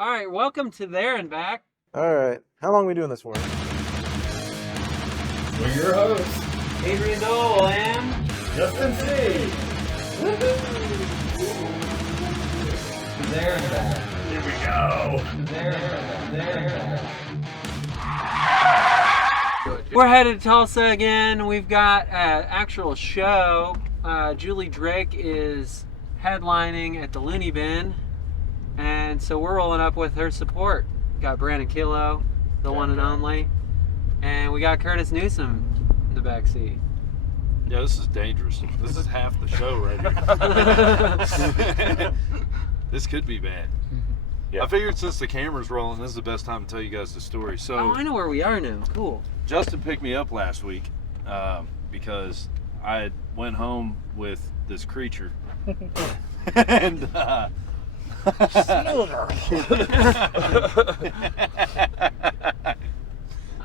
All right, welcome to There and Back. All right. How long are we doing this for? We're your hosts, Adrian, Doell, and Justin C. There and Back. Here we go. There. We're headed to Tulsa again. We've got an actual show. Julie Drake is headlining at the Looney Bin, and so we're rolling up with her support. Got Brandon Killough, the one and only, and we got Kertis Newsom in the back seat. Yeah, this is dangerous. This is half the show right here. This could be bad. Yeah. I figured since the camera's rolling, this is the best time to tell you guys the story. So, I know where we are now. Cool. Justin picked me up last week because I went home with this creature. And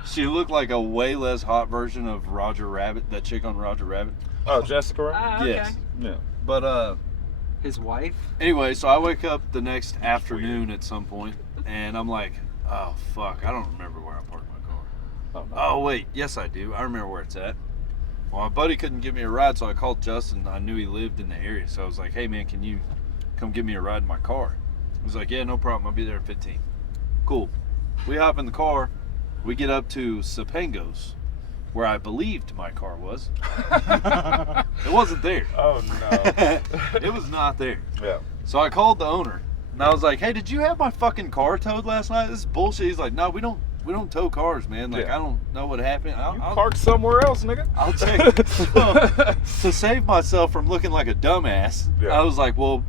she looked like a way less hot version of Roger Rabbit, that chick on Roger Rabbit. Oh, Jessica, right? Okay. Yes. Yeah. But His wife. anyway, so I wake up the next afternoon at some point, and I'm like, oh fuck, I don't remember where I parked my car. Oh, no. Oh wait, yes I do. I remember where it's at. Well, my buddy couldn't give me a ride, so I called Justin. I knew he lived in the area, so I was like, hey man, can you come give me a ride in my car? He was like, yeah, no problem. I'll be there at 15. Cool. We hop in the car. We get up to Sapangos, where I believed my car was. It wasn't there. Oh, no. It was not there. Yeah. So I called the owner, and I was like, hey, did you have my fucking car towed last night? This is bullshit. He's like, no, we don't tow cars, man. Like, Yeah. I don't know what happened. You parked somewhere else, nigga. I'll check. So, to save myself from looking like a dumbass, Yeah. I was like, well,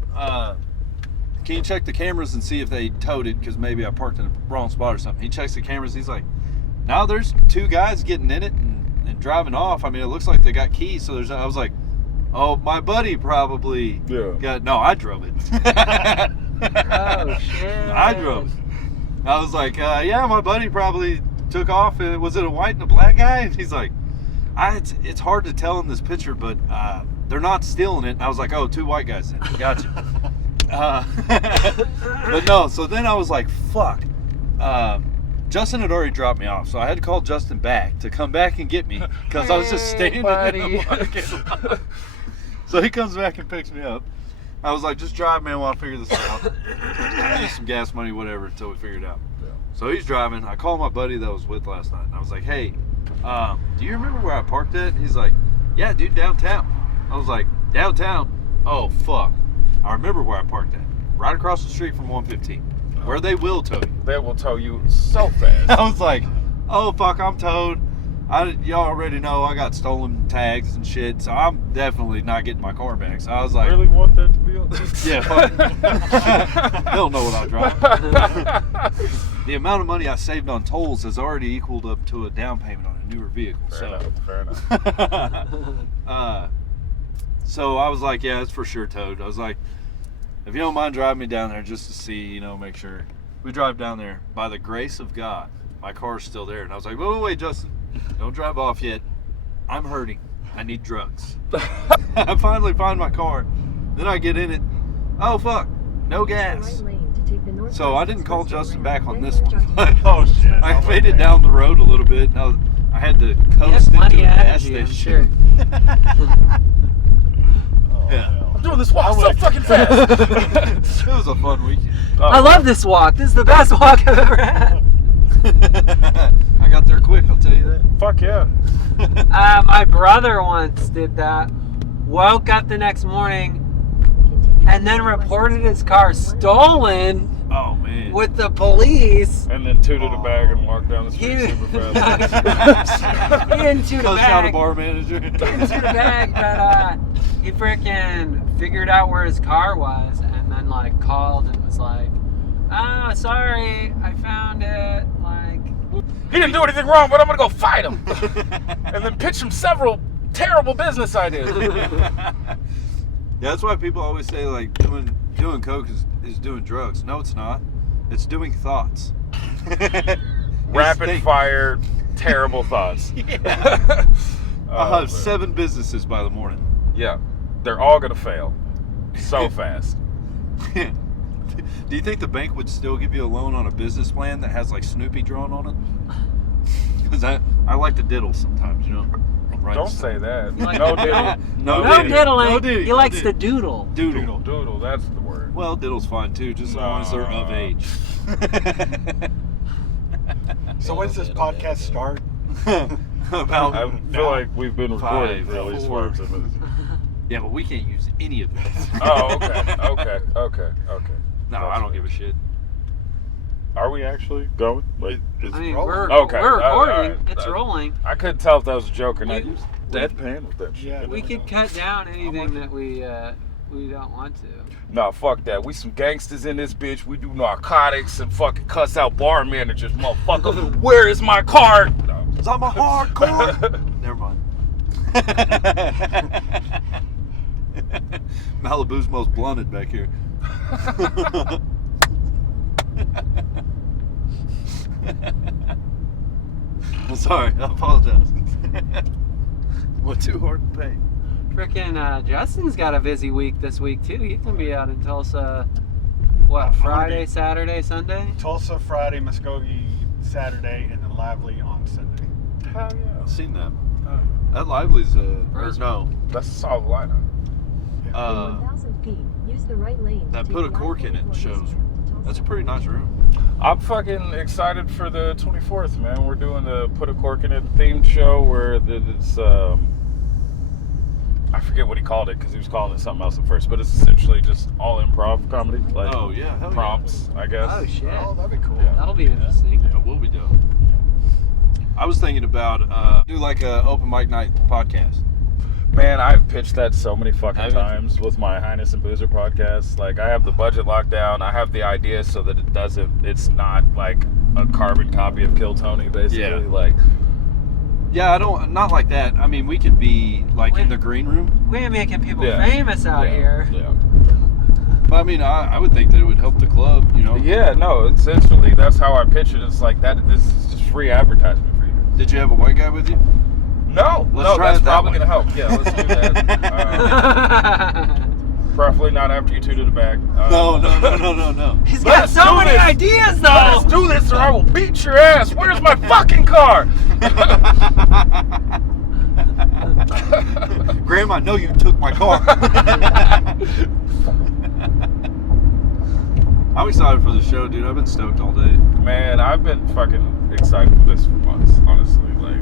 can you check the cameras and see if they towed it? Because maybe I parked in the wrong spot or something. He checks the cameras. He's like, no, there's two guys getting in it and driving off. I mean, it looks like they got keys. So I was like, oh, my buddy probably no, I drove it. Oh shit. I drove it. I was like, yeah, my buddy probably took off. Was it a white and a black guy? And he's like, it's hard to tell in this picture, but they're not stealing it. And I was like, oh, two white guys then. Gotcha. But no, so then I was like, fuck. Justin had already dropped me off, so I had to call Justin back to come back and get me because I was just standing in the parking lot. So he comes back and picks me up. I was like, just drive, man, while I figure this out. Just some gas money, whatever, until we figure it out. Yeah. So he's driving. I called my buddy that I was with last night, and I was like, hey, do you remember where I parked at? And he's like, yeah, dude, downtown. I was like, downtown? Oh, fuck. I remember where I parked at. Right across the street from 115, where they will tow you. They will tow you so fast. I was like, oh, fuck, I'm towed. Y'all already know I got stolen tags and shit, so I'm definitely not getting my car back. So I was like, Really want that to be on? yeah, fuck. They don't know what I drive. The amount of money I saved on tolls has already equaled up to a down payment on a newer vehicle. Fair enough. So I was like, yeah, it's for sure towed. I was like, if you don't mind driving me down there just to see, make sure. We drive down there. By the grace of God, my car's still there. And I was like, wait, Justin, don't drive off yet. I'm hurting. I need drugs. I finally find my car. Then I get in it. Oh, fuck. No gas. So I didn't call Justin back on this one. Oh, shit. I made it down the road a little bit. And I had to coast into the gas station. Sure. Yeah. I'm doing this walk so fucking fast. It was a fun weekend. I love this walk. This is the best walk I've ever had. I got there quick, I'll tell you that. Fuck yeah. My brother once did that. Woke up the next morning and then reported his car stolen Oh, man. with the police. And then tooted a bag and walked down the street super fast. He didn't shoot a Coach out a bag. bar manager. He didn't shoot a bag, but he freaking figured out where his car was and then called and was like, oh, sorry, I found it. He didn't do anything wrong, but I'm gonna go fight him. And then pitch him several terrible business ideas. Yeah, that's why people always say doing coke is doing drugs. No, it's not. It's doing thoughts. Rapid fire, terrible thoughts. Yeah. I'll have man. 7 businesses by the morning. Yeah, they're all gonna fail so fast. Do you think the bank would still give you a loan on a business plan that has like Snoopy drawn on it? Because I like to diddle sometimes, you know. Right. Don't say that. Like- No diddle. No diddy. diddling. No diddy. He No likes diddy. to doodle. Doodle. Doodle, that's the word. Well, diddle's fine too, just as long as they're of age. So when does this podcast start? About I feel like we've been recording 5, for at least 4. 5 minutes. yeah, but we can't use any of this. Oh, okay. No, I don't give a shit. Are we actually going? Like, I mean, rolling. we're Okay. recording. All right. It's rolling. I couldn't tell if that was a joke or not. We- You was deadpan with that shit. Yeah. We could cut down anything that we don't want to. Nah, fuck that. We some gangsters in this bitch. We do narcotics and fucking cuss out bar managers, motherfucker. Where is my card? No. Cause I'm a hardcore. Never mind. Malibu's most blunted back here. I'm sorry. I apologize. Went too hard to pay. Frickin' Justin's got a busy week this week too. He's gonna be out in Tulsa. What? Friday, Saturday, Sunday? Tulsa Friday, Muskogee Saturday, and then Lively on Sunday. Hell yeah. I've seen that. That Lively's or Rose- no. That's a solid lineup. In 1,000 feet, use the right lane. That to put a take cork in it left shows. to Tulsa. That's a pretty nice room. I'm fucking excited for the 24th, man. We're doing the Put a Cork in It themed show where it's, I forget what he called it because he was calling it something else at first, but it's essentially just all improv comedy. Like Oh yeah, hell prompts, I guess. Oh shit. Oh, that'd be cool. Yeah. That'll be interesting. Yeah, we'll be dope. I was thinking about do like a open mic night podcast. Man, I've pitched that so many fucking Haven't you? times with my Highness and Boozer podcast. Like, I have the budget locked down. I have the idea so that it's not like a carbon copy of Kill Tony, basically. Yeah. Like, Yeah, not like that. I mean, we could be like in the green room. We ain't making people Yeah. famous out here. Yeah. But I mean, I would think that it would help the club, you know. Yeah, no, essentially, that's how I pitch it. It's like that. This is just free advertisement for you. Did you have a white guy with you? No, Let's try that's it that probably way. gonna help. Yeah, let's do that. Preferably not after you two to the back. No. He's got Let's so do many this. ideas Let's though. do this, or I will beat your ass. Where's my fucking car? Grandma, no, you took my car. I'm excited for the show, dude. I've been stoked all day. Man, I've been fucking excited for this for months. Honestly, like,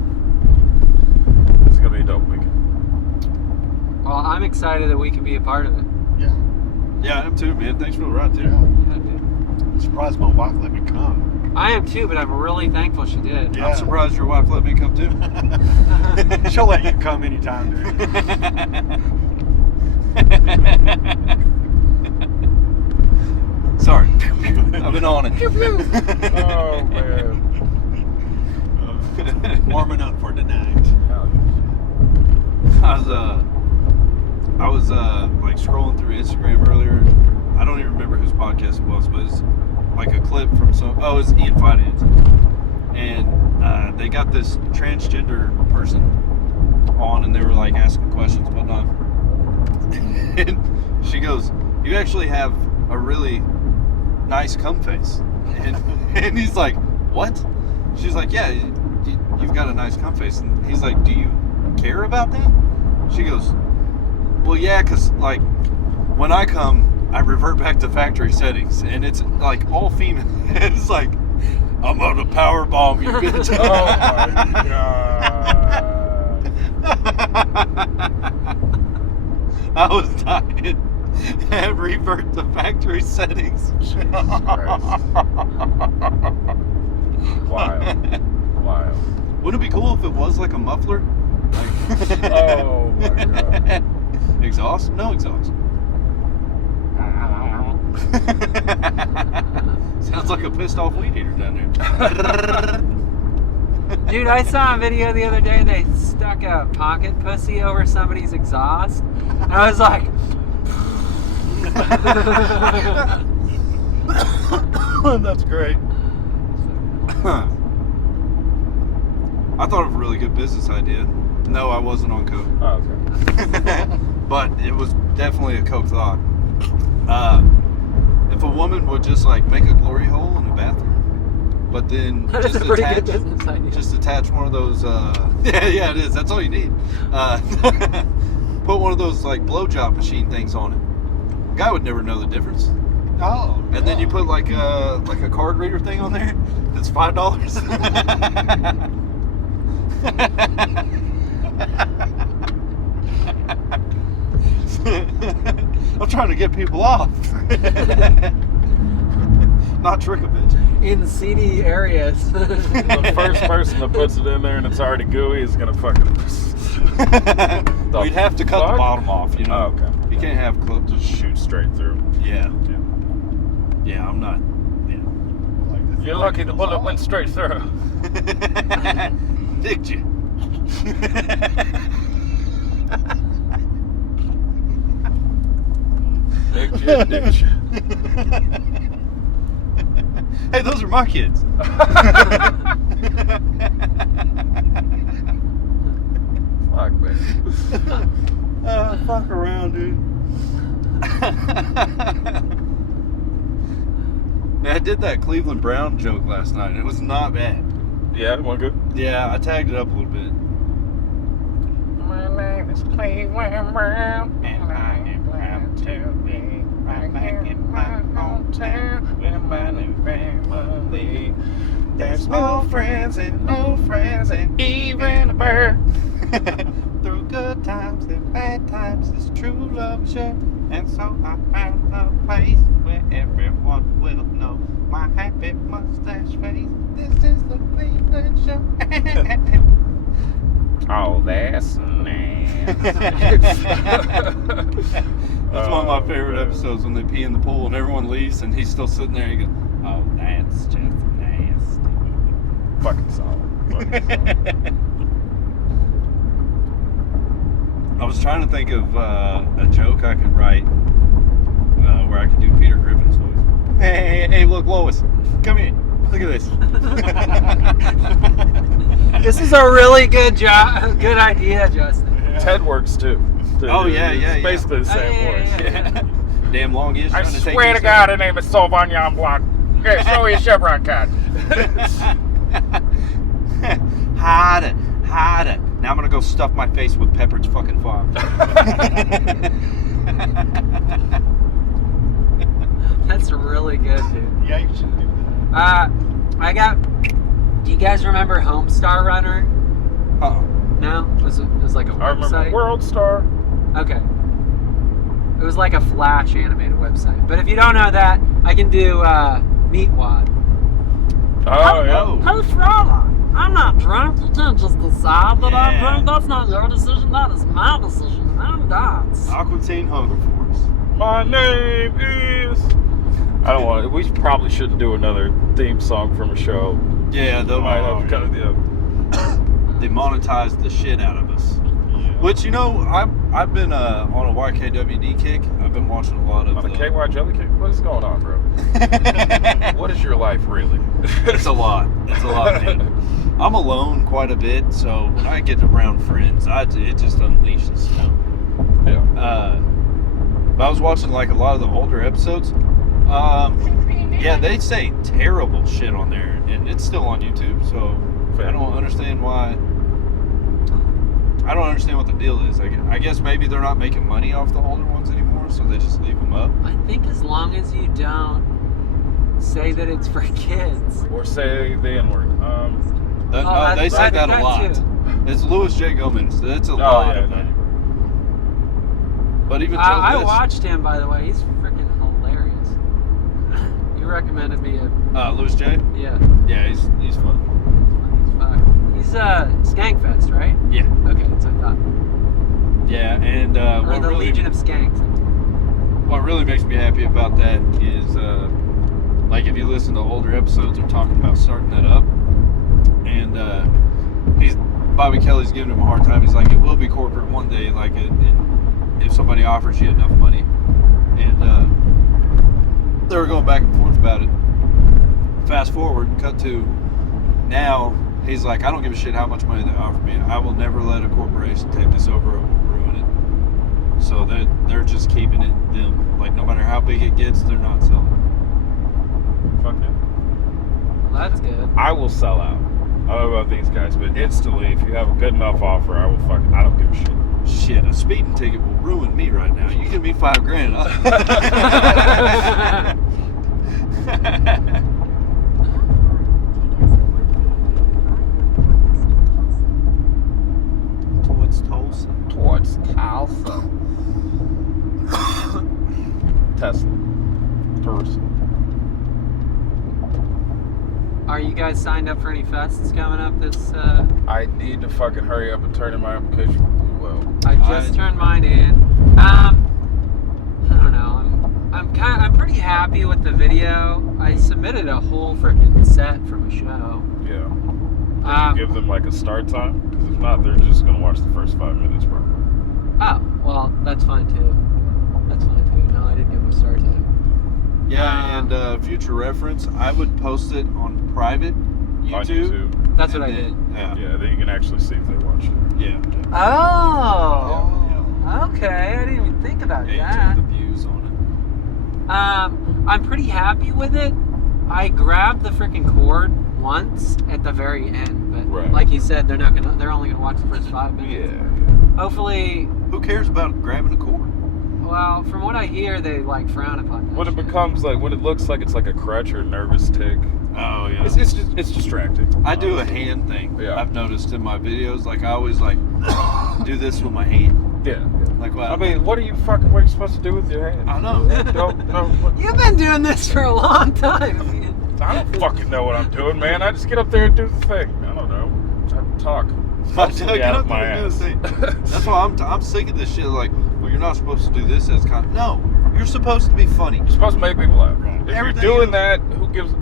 it's gonna be a dope weekend. Well, I'm excited that we can be a part of it. Yeah. Yeah, I am too, man. Thanks for the ride, too. Yeah. Yeah, dude. I'm surprised my wife let me come. I am too, but I'm really thankful she did. Yeah. I'm surprised your wife let me come too. She'll let you come anytime, dude. Sorry. I've been on it. Oh man. Warming up for tonight. I was like scrolling through Instagram earlier. I don't even remember whose podcast it was, but it's like a clip from it's Ian Finance. And they got this transgender person on and they were like asking questions and whatnot. And she goes, "You actually have a really nice cum face." And he's like, "What?" She's like, "Yeah, you've got a nice cum face." And he's like, "Do you care about that?" She goes, "Well, yeah, because like when I come, I revert back to factory settings, and it's like all female." It's like, "I'm gonna power bomb you, bitch." Oh my god. I was dying. And revert to factory settings. Jesus Christ. Wild. Wouldn't it be cool if it was like a muffler? Like, Oh my god. Exhaust? No exhaust. Sounds like a pissed off weed eater down there. Dude, I saw a video the other day. They stuck a pocket pussy over somebody's exhaust. And I was like, That's great. I thought of a really good business idea. No, I wasn't on coke. Oh, okay. But it was definitely a coke thought. If if a woman would just like make a glory hole in the bathroom, but then That is just a pretty good attach, business idea. just attach one of those. Yeah, it is. That's all you need. Put one of those like blowjob machine things on it. A guy would never know the difference. Oh. And then you put like a card reader thing on there. That's $5. I'm trying to get people off. Not trick a bitch. In seedy areas. The first person that puts it in there and it's already gooey is gonna fucking. We'd have to cut the bottom off, you know. Oh, okay. You can't have Just shoot straight through. Yeah. Yeah, I'm not. Yeah. Like this You're lucky the bullet went straight through. Dicked you. Dick you. Hey, those are my kids. Fuck, man. Fuck around, dude. I did that Cleveland Brown joke last night, and it was not bad. Yeah, one good. Yeah, I tagged it up a little bit. My name is Cleveland Brown, and I am glad to be right back in my hometown with my new family. There's no friends and even a bird. Through good times and bad times, this true love share. And so I found a place where everyone will know my happy mustache face. This is the Cleveland Show. Oh, that's nasty. That's one of my favorite episodes when they pee in the pool and everyone leaves and he's still sitting there and he goes, oh, that's just nasty. Fucking solid. I was trying to think of a joke I could write where I could do Peter Griffin's voice. Hey, look, Lois, come here. Look at this. This is a really good good idea, Justin. Ted works too. Oh, yeah. It's basically the same voice. Yeah. Damn long is I trying to take swear to these God, her name is Sauvignon Blanc. Okay, show me your Chevron card. Hide it. Now I'm gonna go stuff my face with Pepperidge fucking farm. That's really good, dude. Yeah, you should do that. Do you guys remember Homestar Runner? No? It was like a I remember website? World Star. Okay. It was like a Flash animated website. But if you don't know that, I can do Meatwad. Oh, yeah. Hey, Fowler, I'm not drunk. You can't just decide that I'm Yeah. drunk. That's not your decision. That is my decision. I'm God's. Aqua Teen Hunger Force. My name is. I don't want. We probably shouldn't do another theme song from a show. Yeah, they'll Might have kind of demonetize the shit out of us. Which, you know, I've been on a YKWd kick. I've been watching a lot of On a KY jelly cake. What is going on, bro? What is your life really? It's a lot. It's a lot, man. I'm alone quite a bit, so when I get around friends, it just unleashes, you know. Yeah. But I was watching like a lot of the older episodes. Yeah, they say terrible shit on there, and it's still on YouTube. So Fair. I don't understand why. I don't understand what the deal is. I guess maybe they're not making money off the older ones anymore, so they just leave them up. I think as long as you don't say that it's for kids. Or say the N-word. They say I that think a lot. too. It's Louis J. Gomez. It's a lot of yeah. that. But even Joe I List, watched him, by the way. He's freaking hilarious. You recommended me a Louis J. yeah. Yeah, he's fun. He's Skankfest, right? Yeah, Okay, that's what I thought. yeah, and Or what the really Legion of Skanks. what really makes me happy about that is like if you listen to older episodes, they're talking about starting that up, and Bobby Kelly's giving him a hard time. He's like, it will be corporate one day, like if somebody offers you enough money, and they were going back and forth about it. Fast forward, cut to now. He's like, I don't give a shit how much money they offer me. I will never let a corporation take this over or ruin it. So they're just keeping it them. Like no matter how big it gets, they're not selling. Fuck it. Well, that's good. I will sell out. I don't know about these guys, but instantly, if you have a good enough offer, I will fucking. I don't give a shit. Shit, a speeding ticket will ruin me right now. You give me $5,000. Towards Tulsa. Towards Tulsa. Tesla. Tourist. Are you guys signed up for any fests coming up this? I need to fucking hurry up and turn in my application for Blue Well. I just turned mine in. I don't know. I'm pretty happy with the video. I submitted a whole freaking set from a show. Yeah. Did you give them like a start time? Because if not, they're just gonna watch the first 5 minutes, bro. Oh, well, that's fine too. That's fine too. No, I didn't give them a start time. Yeah, and future reference, I would post it on private YouTube. On YouTube. That's what I and did. then- Yeah. Yeah, then you can actually see if they watch it. Yeah. Oh. Okay, I didn't even think about Yeah, you that. take the views on I'm pretty happy with it. I grabbed the freaking cord once at the very end, but Right. like you said, they're only gonna watch the first 5 minutes. Yeah. Hopefully, it. Who cares about grabbing a cord? well, from what I hear, they like frown upon that. When it shit. becomes like, when it looks like it's like a crutch or a nervous tick, Oh, yeah. it's distracting. I do a hand thing. Yeah. I've noticed in my videos, like I always like do this with my hand. Yeah. Like what? I mean, what are you supposed to do with your hand? I know. Don't. You've been doing this for a long time. I don't fucking know what I'm doing, man. I just get up there and do the thing. I don't know. I talk. Get out up of my there and do ass. the thing. That's why I'm sick of this shit. Like, well, you're not supposed to do this as kind. No, you're supposed to be funny. You're supposed to make people laugh. If Everything you're doing else- that, who gives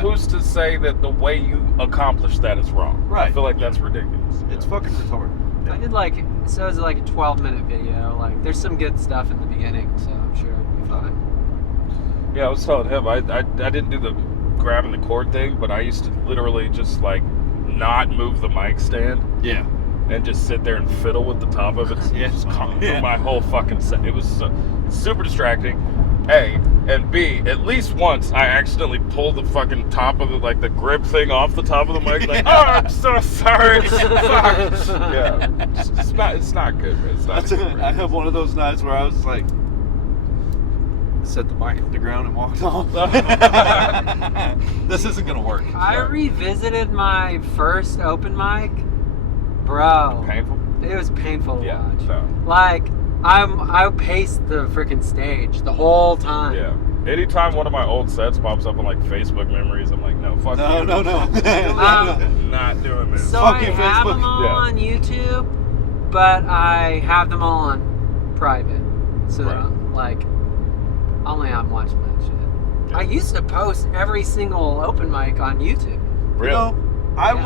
who's to say that the way you accomplish that is wrong? I Right. feel like that's ridiculous. It's fucking retarded. I did like it was like a 12-minute video. Like, there's some good stuff in the beginning, so I'm sure it'll be fine. Yeah, I was telling him I didn't do the grabbing the cord thing, but I used to literally just like not move the mic stand Yeah. and just sit there and fiddle with the top of it. Yeah. Just come Yeah. through my whole fucking set. It was super distracting. A and B. At least once I accidentally pulled the fucking top of the grip thing off the top of the mic. Like, oh, I'm so sorry. Fuck. Yeah, it's not good, man. It's not. Good, I have one of those nights where I was like, set the mic on the ground and walked off. This isn't gonna work. I revisited my first open mic, bro. Painful. It was painful to Yeah. watch. No. Like, I paced the freaking stage the whole time. Yeah. Anytime one of my old sets pops up on like Facebook memories, I'm like, no, fuck No, you. no. I'm not doing this. So Fuck I you, have Facebook. them all Yeah. on YouTube, but I have them all on private. So Right. like, I only have them watching that shit. Yeah. I used to post every single open mic on YouTube. Really? You know, I Yeah.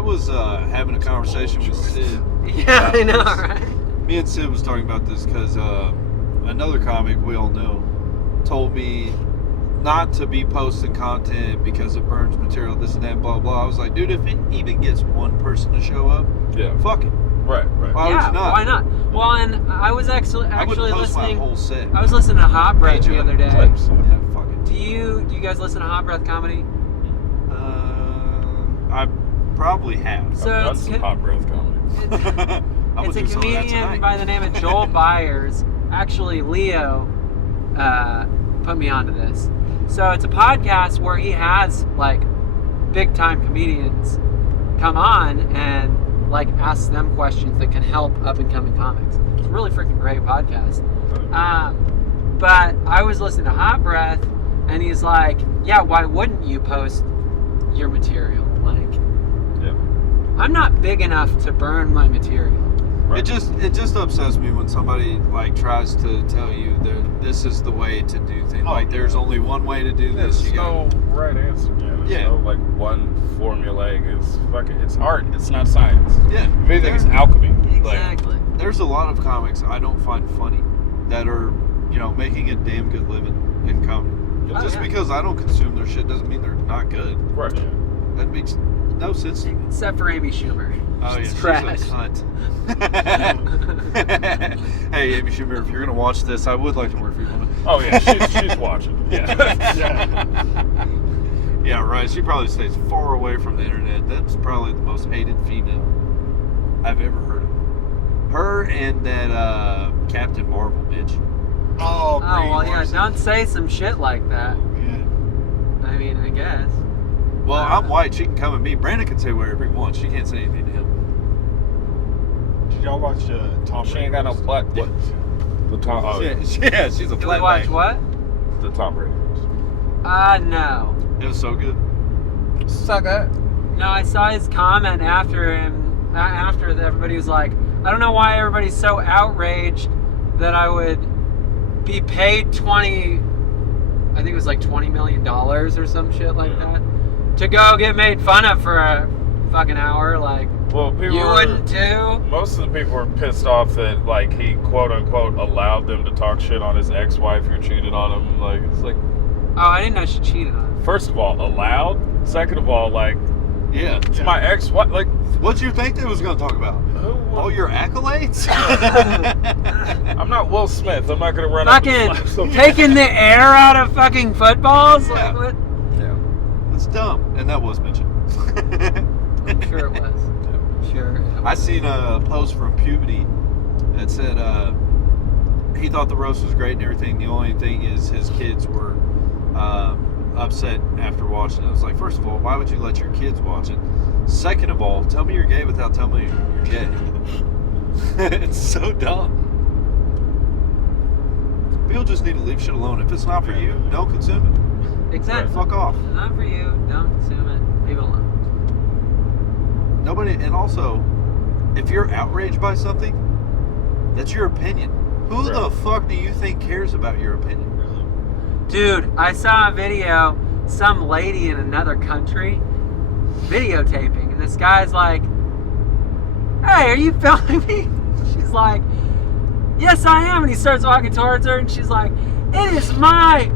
was having a conversation with Sid. Yeah, I know, right? Me and Sid was talking about this because another comic we all know told me not to be posting content because it burns material, this and that, blah blah. I was like, dude, if it even gets one person to show up, Yeah. fuck it. Right. Why would Yeah, you not? why not? Well, and I was actually I wouldn't post listening. my whole set. I was listening to Hot Breath the other day. Clips. Yeah, fuck it. Do you guys listen to Hot Breath comedy? I probably have. So I've done it's some hot breath comedy. I'm It's gonna a do some of that comedian tonight. by the name of Joel Byers. Actually, Leo put me onto this. So it's a podcast where he has like big time comedians come on and like ask them questions that can help up and coming comics. It's a really freaking great podcast. But I was listening to Hot Breath, and he's like, "Yeah, why wouldn't you post your material? Like, Yeah. I'm not big enough to burn my material." Right. It just upsets me when somebody like tries to tell you that this is the way to do things. Oh, Like there's only one way to do this. There's You no got right answer. There's Yeah. no like one formulaic. It's art. It's not science. yeah. If anything, it's alchemy. Like, Exactly. There's a lot of comics I don't find funny that are making a damn good living in comedy. Oh, Just yeah. because I don't consume their shit doesn't mean they're not good. right. That makes no sense to me. Except for Amy Schumer. Oh yeah, She's she's trash. a cunt. Hey, Amy Schumer, if you're gonna watch this, I would like to work for you. Oh yeah, she's watching. Yeah. Yeah. Yeah, right. She probably stays far away from the internet. That's probably the most hated female I've ever heard of. Her and that Captain Marvel bitch. Oh, Oh, well, Brie yeah, Larson. don't say some shit like that. Yeah. I mean, I guess. Well, I'm white. She can come at me. Brandon can say whatever he wants. She can't say anything to him. Did y'all watch Tom She Brady ain't got no roast? butt. What? The Tom. Oh, Yeah, she's a Did we flat watch bag. what? the Tom Brady. No. It was so good. Suck it. No, I saw his comment after him, after everybody was like, I don't know why everybody's so outraged that I would be paid I think it was like $20 million or some shit like that, to go get made fun of for a fucking hour. Like, Well, people you were, wouldn't too? most of the people were pissed off that like he quote unquote allowed them to talk shit on his ex-wife who cheated on him. Like it's like, Oh, I didn't know she cheated on him. first of all, allowed. Second of all, like Yeah. it's my ex-wife. Like What'd you think they was going to talk about? who? All your accolades? I'm not Will Smith. I'm not gonna run up and slap Fucking somebody. taking the air out of fucking footballs? Yeah. Like, what? Yeah. That's dumb. And that was mentioned. I'm sure it was. Sure. I seen a post from Puberty that said he thought the roast was great and everything. The only thing is his kids were upset after watching it. I was like, first of all, why would you let your kids watch it? Second of all, tell me you're gay without telling me you're gay. It's so dumb. People just need to leave shit alone. If it's not for you, don't consume it. Exactly. Fuck off. Not for you. Don't consume it. Leave it alone. Nobody, and also, if you're outraged by something, that's your opinion. Who the fuck do you think cares about your opinion? Dude, I saw a video, some lady in another country videotaping, and this guy's like, hey, are you filming me? She's like, yes, I am. And he starts walking towards her, and she's like, it is my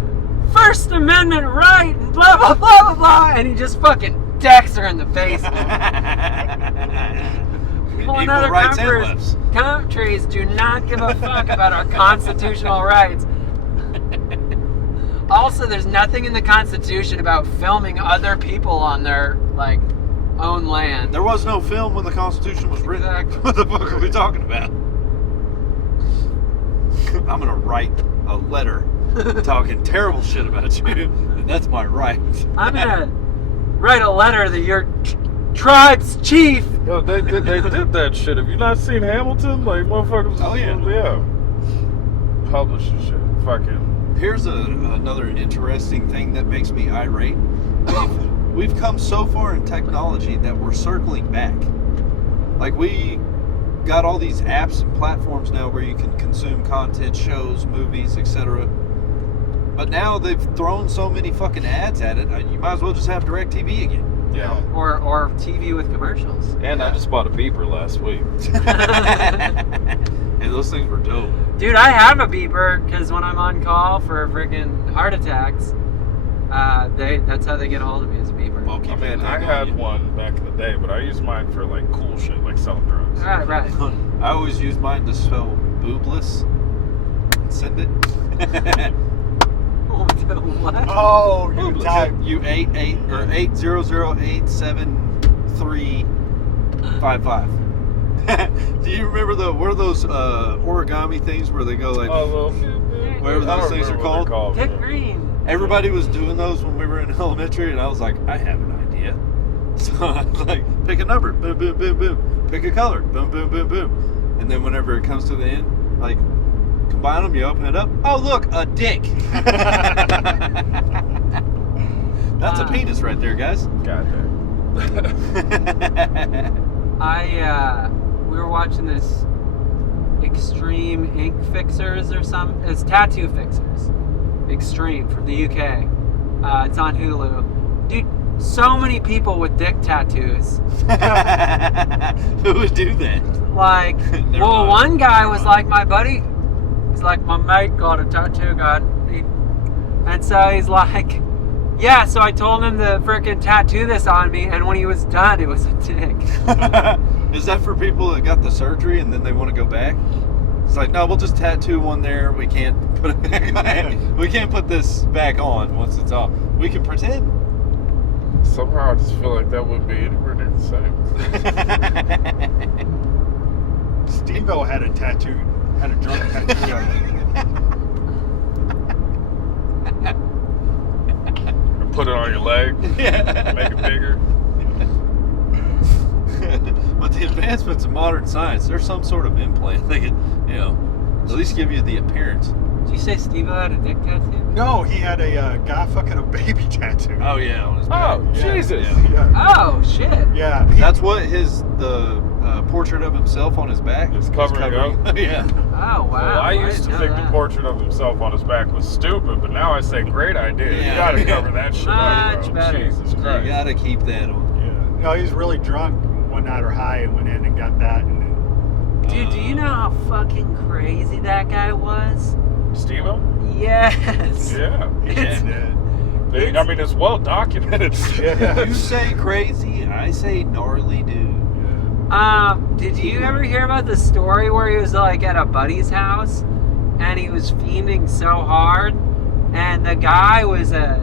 First Amendment right, and blah, blah, blah, blah, blah. And he just fucking decks her in the face. People in Equal other rights and lefts. countries do not give a fuck about our constitutional rights. Also, there's nothing in the Constitution about filming other people on their, like, own land. There was no film when the Constitution was written. Exactly. What the fuck are we talking about? I'm gonna write a letter talking terrible shit about you, and that's my right. I'm gonna write a letter that your tribe's chief. Yo, they did that shit. Have you not seen Hamilton? Like motherfuckers. Oh, yeah. Yeah. Publish the shit. Fucking. Here's another interesting thing that makes me irate. We've come so far in technology that we're circling back. Like, we got all these apps and platforms now where you can consume content, shows, movies, etc. But now they've thrown so many fucking ads at it, you might as well just have DirecTV again. Yeah. Or TV with commercials. And I just bought a beeper last week. And those things were dope. Dude, I have a beeper because when I'm on call for freaking heart attacks, that's how they get a hold of me, is a beeper. Well, keep I mean, that I thing had on you. one back in the day, but I used mine for like cool shit, like selling drugs. Right. I always use mine to spell boobless and send it. What? Oh, you Ooh, type. You 800-873-55. Do you remember what are those origami things where they go like Oh, well, whatever I don't those things are remember what called? they're Pick green. Everybody was doing those when we were in elementary, and I was like, I have an idea. So I was like, pick a number, boom, boom, boom, boom. Pick a color, boom, boom, boom, boom. And then whenever it comes to the end, like, combine them, you open it up. Oh, look, a dick. That's a penis right there, guys. Goddamn. We were watching this Extreme Ink Fixers or something. It's Tattoo Fixers. Extreme from the UK. It's on Hulu. Dude, so many people with dick tattoos. Who would do that? Like, Never well, mind. one guy was like, my buddy, he's like, my mate got a tattoo gun. And so he's like, yeah, so I told him to freaking tattoo this on me, and when he was done, it was a dick. Is that for people that got the surgery and then they want to go back? It's like, no, we'll just tattoo one there. We can't put we can't put this back on once it's off. We can pretend. Somehow I just feel like that wouldn't be anywhere near the same. Steve-O had a drunk tattoo on And put it on your leg, Yeah. make it bigger. But the advancements of modern science, there's some sort of implant. They could, at least give you the appearance. Did you say Steve had a dick tattoo? No, he had a guy fucking a baby tattoo. Oh yeah, on his back. Oh, Jesus. Yeah. Oh shit! Yeah. That's what the portrait of himself on his back It's is covering up. Yeah. Oh wow! Well, I used to didn't know think that. the portrait of himself on his back was stupid, but now I say, great idea. Yeah. You gotta cover that shit up, Much bro. better. Jesus You Christ. gotta keep that on. Yeah. No, he was really drunk one night or high and went in and got that and then. Dude, do you know how fucking crazy that guy was? Steve-O? Yes. Yeah. It's- I mean, it's well documented. Yeah. You say crazy, I say gnarly dude. Did you ever hear about the story where he was like at a buddy's house and he was fiending so hard and the guy was a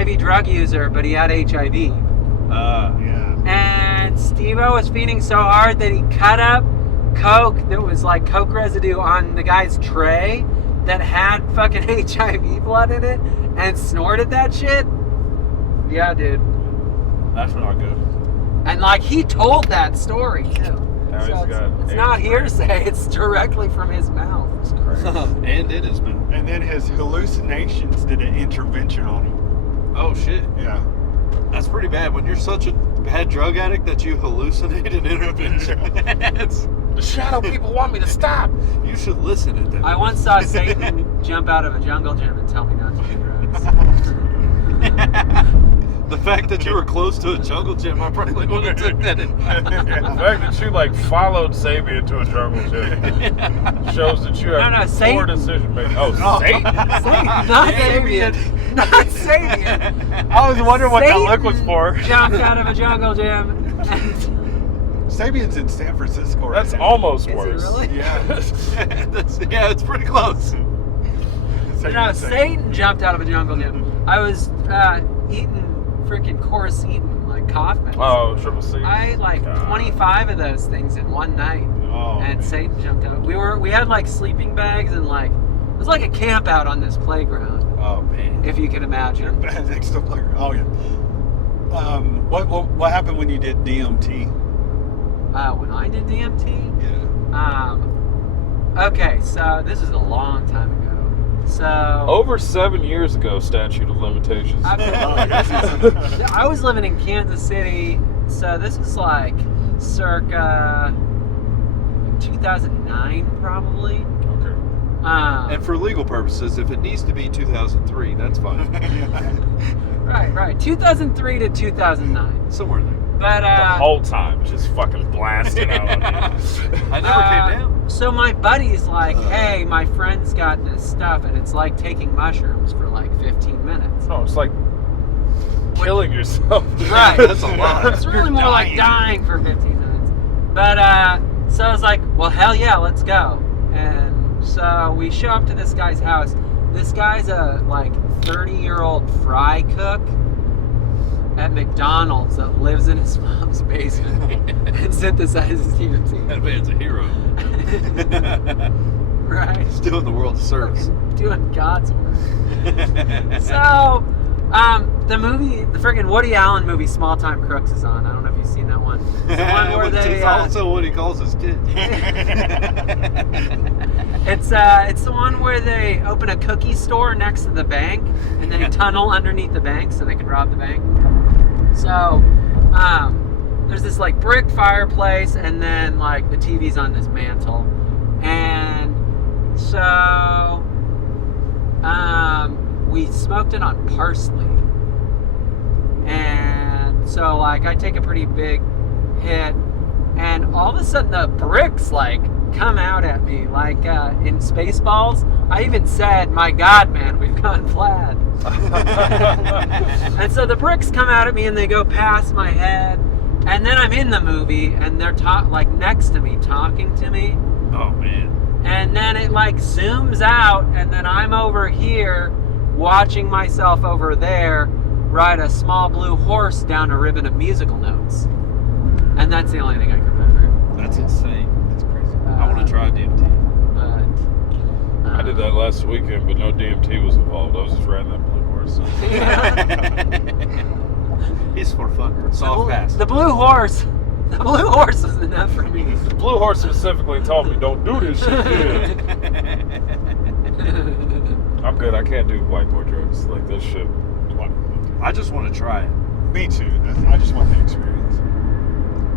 IV drug user but he had HIV Yeah. and Steve-O was fiending so hard that he cut up coke that was like coke residue on the guy's tray that had fucking HIV blood in it and snorted that shit. Yeah, dude. That's not good. And like he told that story too. Now So he's got it's AIDS. not hearsay, it's directly from his mouth. It's crazy. And it has been. And then his hallucinations did an intervention on him. Oh shit. Yeah. That's pretty bad. When you're such a bad drug addict that you hallucinate an intervention. The shadow people want me to stop. You should listen to them. I once saw Satan jump out of a jungle gym and tell me not to do drugs. The fact that you were close to a jungle gym, I probably would have took that in. The fact that you followed Sabian to a jungle gym shows that you have No, poor Satan. decision making. Oh, Satan? Satan, not Sabian. Not Sabian. I was wondering what that look was Satan for. Jumped out of a jungle gym. And Sabian's in San Francisco right That's now. almost Is it worse. really? Yeah. Yeah, it's pretty close. No, Satan jumped out of a jungle gym. I was eating freaking course eating like Kaufman. Oh, Triple C. I ate like God. 25 of those things in one night. Oh, And man. Satan jumped out. We had like sleeping bags and like it was like a camp out on this playground, Oh man. if you can imagine. Next to player. Oh yeah. What happened when you did DMT? When I did DMT, Yeah. okay, so this is a long time ago. So Over 7 years ago, statute of limitations. I was living in Kansas City, so this is like circa 2009 probably. Okay. And for legal purposes, if it needs to be 2003, that's fine. Right, 2003 to 2009. Somewhere there. But The whole time, just fucking blasting out on you. I never came down. So my buddy's like, hey, my friend's got this stuff, and it's like taking mushrooms for like 15 minutes. No, it's like killing yourself. Right. That's a lot. It's really more like dying for 15 minutes. But so I was like, well, hell yeah, let's go. And so we show up to this guy's house. This guy's a like 30-year-old fry cook at McDonald's that lives in his mom's basement and synthesizes DMT. That man's a hero. Right. Still in the world of service. Doing God's work. So, the movie, the friggin' Woody Allen movie, Small Time Crooks, is on. I don't know if you've seen that one. It's the one where Which they, is also what he calls his kids. it's the one where they open a cookie store next to the bank, and they tunnel underneath the bank so they can rob the bank. So, there's this like brick fireplace, and then like the TV's on this mantle, and so we smoked it on parsley, and so like I take a pretty big hit, and all of a sudden the bricks like come out at me like in Spaceballs. I even said, "My God, man, we've gone flat." And so the bricks come out at me and they go past my head, and then I'm in the movie and they're like next to me talking to me. Oh man. And then it like zooms out, and then I'm over here watching myself over there, ride a small blue horse down a ribbon of musical notes. And that's the only thing I can remember. That's insane. That's crazy. I want to try DMT. But I did that last weekend, but no DMT was involved. I was just riding that blue horse. He's for fun. Soft pass. The blue horse. The blue horse was enough for me. The blue horse specifically told me, don't do this shit. I'm good. I can't do white boy drugs like this shit. I just want to try it. Me too. I just want the experience.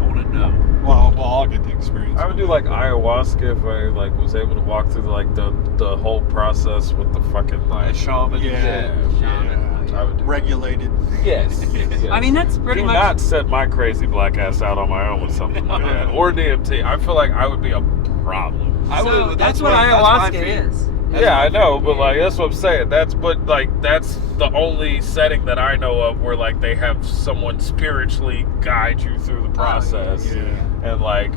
I want to know. Well, I'll get the experience. I would do like ayahuasca if I like was able to walk through the whole process with the fucking like Shaman. Yeah. I would do. Regulated. Yes. I mean, that's pretty do much. not set my crazy black ass out on my own with something like that or DMT. I feel like I would be a problem. So that's what ayahuasca is. Yeah, I know, but like that's what I'm saying. That's the only setting that I know of where like they have someone spiritually guide you through the process and like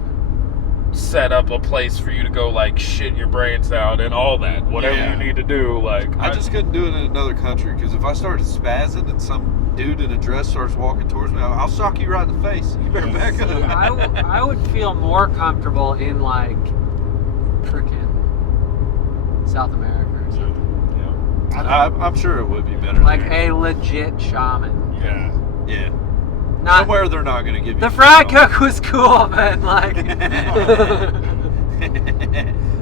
set up a place for you to go like shit your brains out and all that. Whatever you need to do, like I just couldn't do it in another country because if I started spazzing and some dude in a dress starts walking towards me, I'll sock you right in the face. You better back up. I would feel more comfortable in like frickin' South America or something. I'm sure it would be better. Like there. a legit shaman. Yeah. Not Somewhere they're not going to give you the fry cook was cool, but like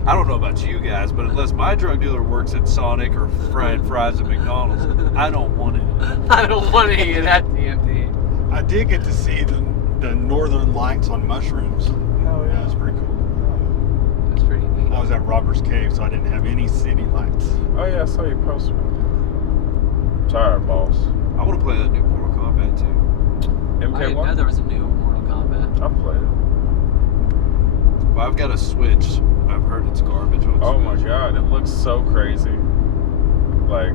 I don't know about you guys, but unless my drug dealer works at Sonic or frying fries at McDonald's, I don't want it. I don't want to eat that DMT. I did get to see the northern lights on mushrooms. Hell That was pretty cool. That's pretty neat. I was at Robbers Cave, so I didn't have any city lights. Oh yeah, I saw you post about that. Tired boss. I want to play that new Mortal Kombat too. I didn't know MK1. there was a new Mortal Kombat. I've played it. Well, I've got a Switch. I've heard it's garbage on Oh my Switch. god, it looks so crazy. Like,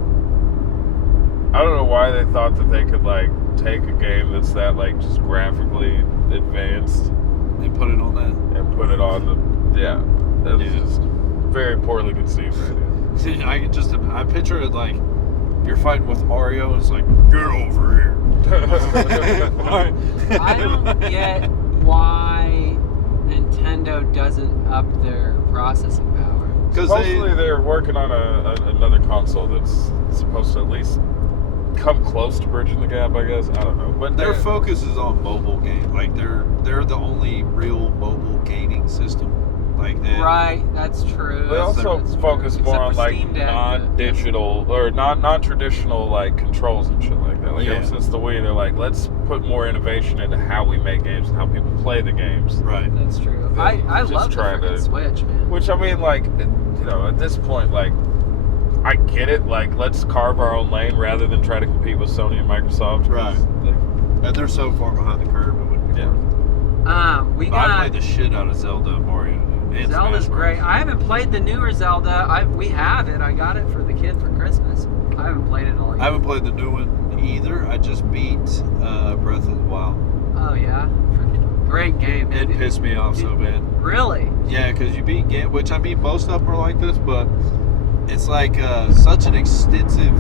I don't know why they thought that they could like take a game that's that like just graphically advanced They put it on that. and put it on the it's just very poorly conceived idea. I picture it like you're fighting with Mario and it's like, get over here. I don't get why Nintendo doesn't up their processing power. Because Supposedly they're working on another console that's supposed to at least come close to bridging the gap, I guess. I don't know. But their they're- focus is on mobile game. Like they're the only real mobile gaming system. Like that. Right, that's true. They also That's true. focus more Except on for like Steam Deck, non-digital or non-traditional like controls and shit like that. Like Yeah. ever since the Wii, they're like, let's put more innovation into how we make games and how people play the games. Right. That's true. Yeah, I just love the trying freaking to- Switch, man. Which I mean, like, you know, at this point, like, I get it. Like, let's carve our own lane rather than try to compete with Sony and Microsoft. 'cause, Right. like, And they're so far behind the curve, it wouldn't be Yeah. worth it. We But I got played the shit out of Zelda and Mario. And Zelda's Smash great. Bros. I haven't played the newer Zelda. We have it. I got it for the kid for Christmas. I haven't played it all yet. I haven't played the new one either. I just beat Breath of the Wild. Oh yeah, freaking great game. It pissed me off so bad. Really? Yeah, because you beat game, which I mean most of them are like this, but it's like such an extensive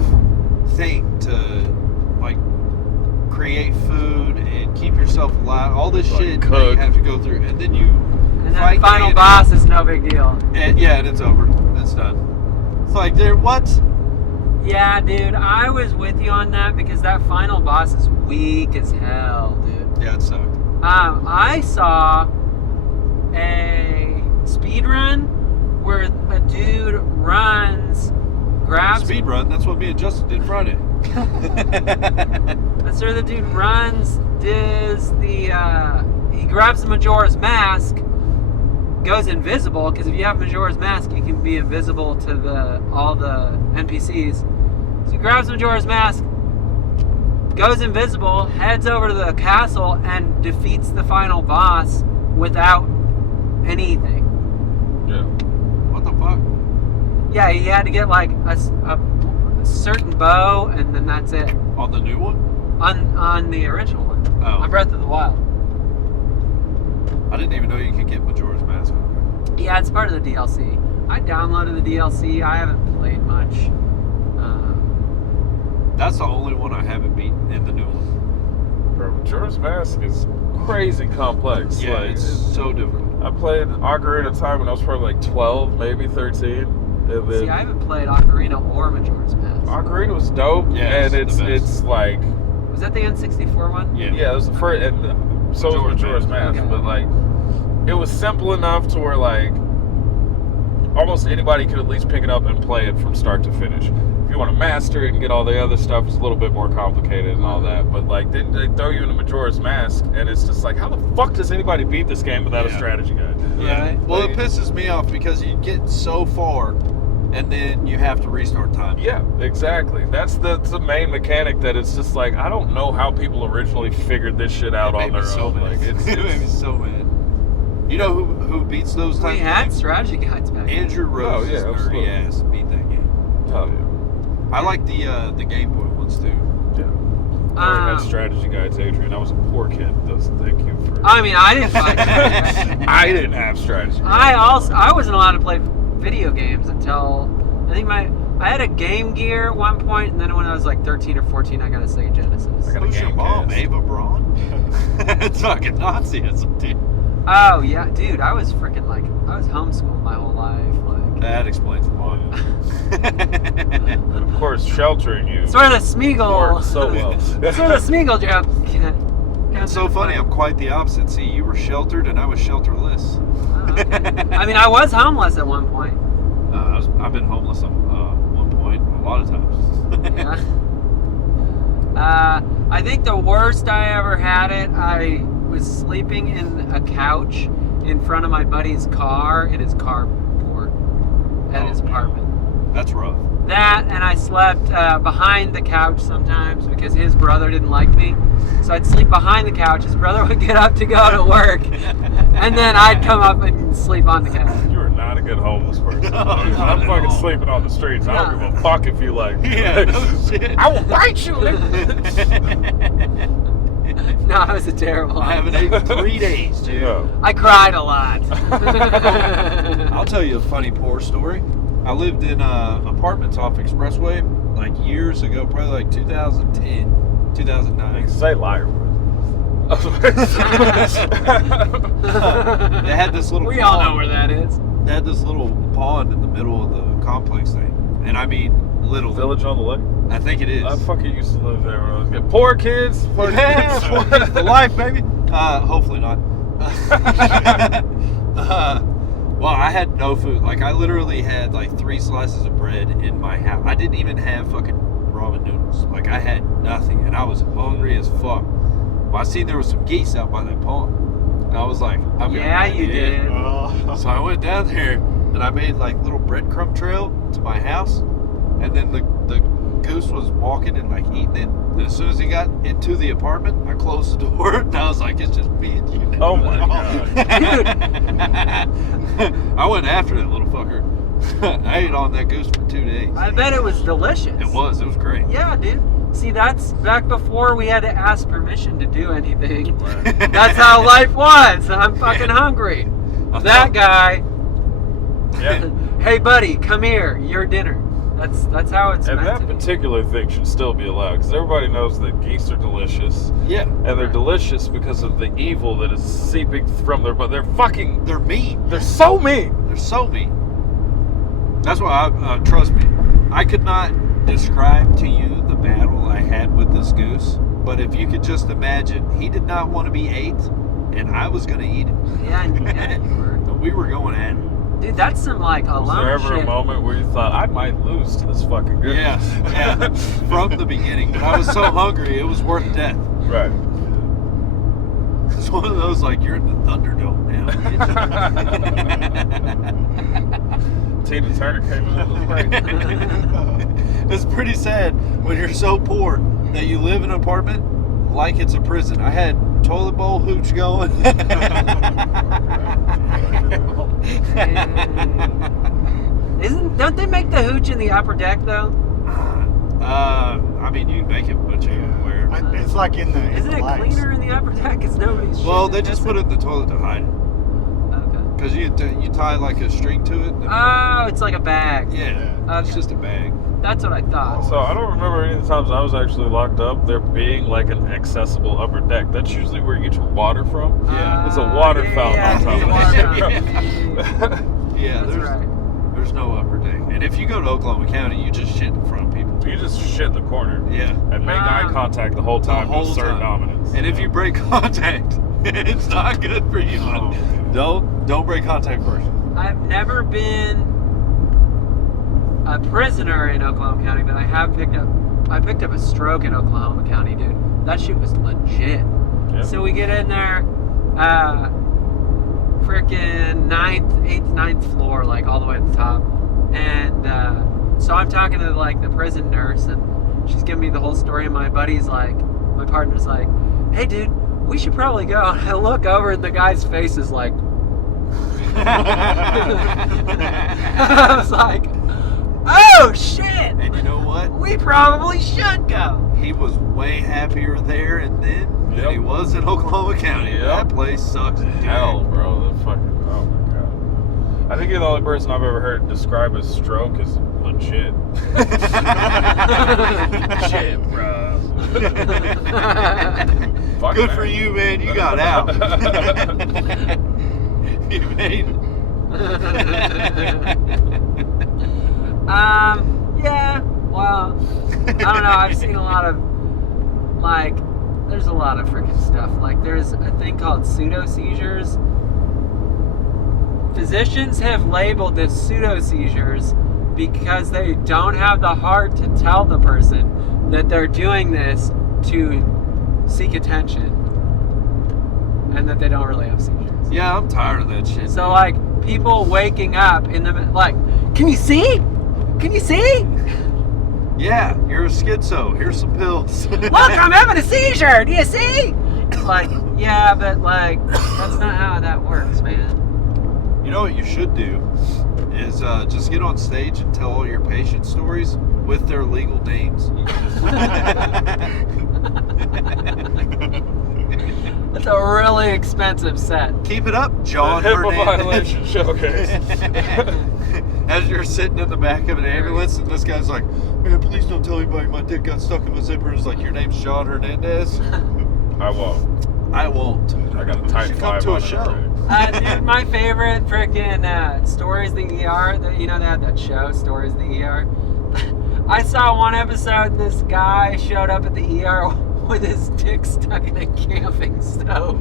thing to like create food and keep yourself alive. All this Like shit that you cook. have to go through, and then you And then fight the final Ganon. boss is no big deal. And and it's over. It's done. It's like what? Yeah, dude, I was with you on that because that final boss is weak as hell, dude. Yeah, it sucked. I saw a speed run where a dude runs, grabs. Speed run. That's what me and Justin did Friday. That's where the dude runs, does the, he grabs the Majora's Mask, goes invisible, because if you have Majora's Mask, you can be invisible to all the NPCs. So he grabs Majora's Mask, goes invisible, heads over to the castle, and defeats the final boss without anything. yeah. What the fuck? Yeah, he had to get like a certain bow, and then that's it. On the new one? On the original one. Oh. On Breath of the Wild. I didn't even know you could get Majora's Mask on there. Yeah, it's part of the DLC. I downloaded the DLC. I haven't played much. That's the only one I haven't beaten in the new one. Bro, Majora's Mask is crazy complex. Yeah, Like, it's so difficult. I played Ocarina of Time when I was probably like 12, maybe 13. And then See, I haven't played Ocarina or Majora's Mask. Ocarina was dope, Yeah, and it's the best. it's like Was that the N64 one? Yeah. yeah, it was the first, and so was Majora's Mask, Okay. but like it was simple enough to where like almost anybody could at least pick it up and play it from start to finish. If you want to master it and get all the other stuff, it's a little bit more complicated and all that. But like then they throw you into Majora's Mask, and it's just like, how the fuck does anybody beat this game without a Yeah. strategy guide? Yeah. Right. Well, Like- it pisses me off because you get so far, and then you have to restart time. Yeah, exactly. That's the main mechanic that it's just like, I don't know how people originally figured this shit out It on made me their so own. mad. Like it's, It made me it's so mad. You know who beats those We types of had games? strategy guides back then. Andrew Rose, Oh, yeah, nerdy absolutely. ass, beat that game. oh yeah. I like the Game Boy ones too. Yeah. I had Um, strategy guides, Adrian. I was a poor kid. Thank you for. I mean, I didn't find it. I didn't have strategy. I wasn't allowed to play video games until I think I had a Game Gear at one point, and then when I was like 13 or 14, I got a Sega Genesis. I got a Who's your Game mom? Cast. Ava Braun? It's fucking Nazism, dude. Oh yeah, dude, I was homeschooled my whole life. Like, That explains a lot. And of course, sheltering you. it's where the Smeagol. worked so well. It's where the Smeagol joke. It's so funny. I'm quite the opposite. See, you were sheltered and I was shelterless. I mean, I was homeless at one point. I've been homeless at one point a lot of times. Yeah. I think the worst I ever had it, I was sleeping in a couch in front of my buddy's car in his carport at his apartment. That's rough. That, and I slept behind the couch sometimes because his brother didn't like me. So I'd sleep behind the couch. His brother would get up to go to work, and then I'd come up and sleep on the couch. You are not a good homeless person. No, I'm not at fucking all. sleeping on the streets. I don't No. give a fuck if you like. Yeah, no shit. I will bite you. No, I was a terrible. I haven't ate in 3 days, dude. Yeah. I cried a lot. I'll tell you a funny poor story. I lived in apartments off Expressway like years ago, probably like 2010, 2009. Say liar. They had this little We all know pond. where that is. They had this little pond in the middle of the complex thing. And I mean, little. Village on the lake. I think it is. I fucking used to live there when I was a kid. Poor kids. Poor Yeah, kids. for life, baby. Hopefully not. Well, I had no food. Like, I literally had like 3 slices of bread in my house. I didn't even have fucking ramen noodles. Like, I had nothing, and I was hungry as fuck. Well, I seen there was some geese out by that pond. And I was like, I've got Yeah, an you idea. did. So I went down there, and I made like little breadcrumb trail to my house. And then the goose was walking and like eating it. And as soon as he got into the apartment, I closed the door, and I was like, it's just me and you now. Oh my god. I went after that little fucker. I ate on that goose for 2 days. I bet it was delicious. It was great. Yeah, dude. See, that's back before we had to ask permission to do anything. That's how life was. I'm fucking hungry. That guy. Yeah. Hey, buddy, come here. Your dinner. That's how it's And meant that to be. particular thing should still be allowed because everybody knows that geese are delicious, Yeah. and they're delicious because of the evil that is seeping from their. But they're fucking. They're mean. They're so mean. They're so mean. That's why trust me, I could not describe to you the battle I had with this goose, but if you could just imagine, he did not want to be ate, and I was going to eat it. Yeah, and you did it. But we were going at it. Dude, that's some like Was alone there ever shit. a moment where you thought I might lose to this fucking goose? Yeah, from the beginning. But I was so hungry, it was worth death. Right. It's one of those like, you're in the Thunderdome now. Tina Turner came in and was like, It's pretty sad when you're so poor that you live in an apartment like it's a prison. I had toilet bowl hooch going. Don't they make the hooch in the upper deck though? I mean, you can make it, but you where? It's like in the. Isn't it lights. cleaner in the upper deck? Cause nobody's. Well, shit they is just put it missing? in the toilet to hide it. Okay. Because you tie like a string to it. Oh, it's like a bag. Yeah, it's Okay. just a bag. That's what I thought. So I don't remember any of the times I was actually locked up there being like an accessible upper deck. That's usually where you get your water from. Yeah. It's a water fountain on top of that. Yeah, That's right. there's no upper deck. And if you go to Oklahoma County, you just shit in front of people. You just shit in the corner Yeah. and make eye contact the whole time to whole assert time. dominance. And if you break contact, it's not good for you. Don't break contact first. I've never been a prisoner in Oklahoma County, but I picked up a stroke in Oklahoma County, dude. That shit was legit. Yeah. So we get in there, freaking 9th floor, like all the way at the top. And so I'm talking to like the prison nurse, and she's giving me the whole story. And my partner's like, "Hey, dude, we should probably go." And I look over, and the guy's face is like, I was like, "Oh shit!" And you know what? We probably should go. He was way happier there and then than he Yep. was in Oklahoma County. Yep. That place sucks. Hell, bro. The fucking, oh my god. I think you're the only person I've ever heard describe a stroke as legit. Shit, bro. Fuck Good man. for you, man. You got out. You made it. Yeah, well, I don't know. I've seen a lot of, like, there's a lot of freaking stuff. Like, there's a thing called pseudo seizures. Physicians have labeled this pseudo seizures because they don't have the heart to tell the person that they're doing this to seek attention and that they don't really have seizures. Yeah, I'm tired of that shit. So, like, people waking up in the, like, can you see? Can you see? Yeah, you're a schizo. Here's some pills. Look, I'm having a seizure. Do you see? Like, yeah, but, like, that's not how that works, man. You know what you should do is just get on stage and tell all your patient stories with their legal names. That's a really expensive set. Keep it up, John The HIPAA Hernandez. violation showcase. As you're sitting in the back of an ambulance, and this guy's like, "Man, please don't tell anybody my dick got stuck in my zipper." It's like, "Your name's John Hernandez." I won't. I won't. I got a tight should come 5 to a on it show. already. Dude, my favorite freaking Stories the ER. You know, they had that show, Stories the ER. I saw one episode, and this guy showed up at the ER with his dick stuck in a camping stove.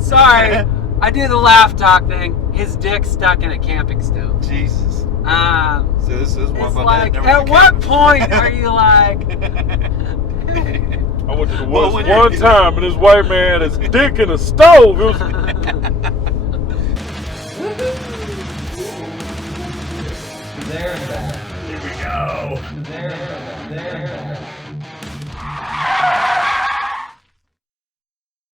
Sorry, I do the laugh talk thing. His dick stuck in a camping stove. Jesus. So So this is one it's my like, dad never at what became. point are you like, I went to the Well, woods when one you're- time, and this white man had his dick in a stove. It was... there, Here we go. there, there.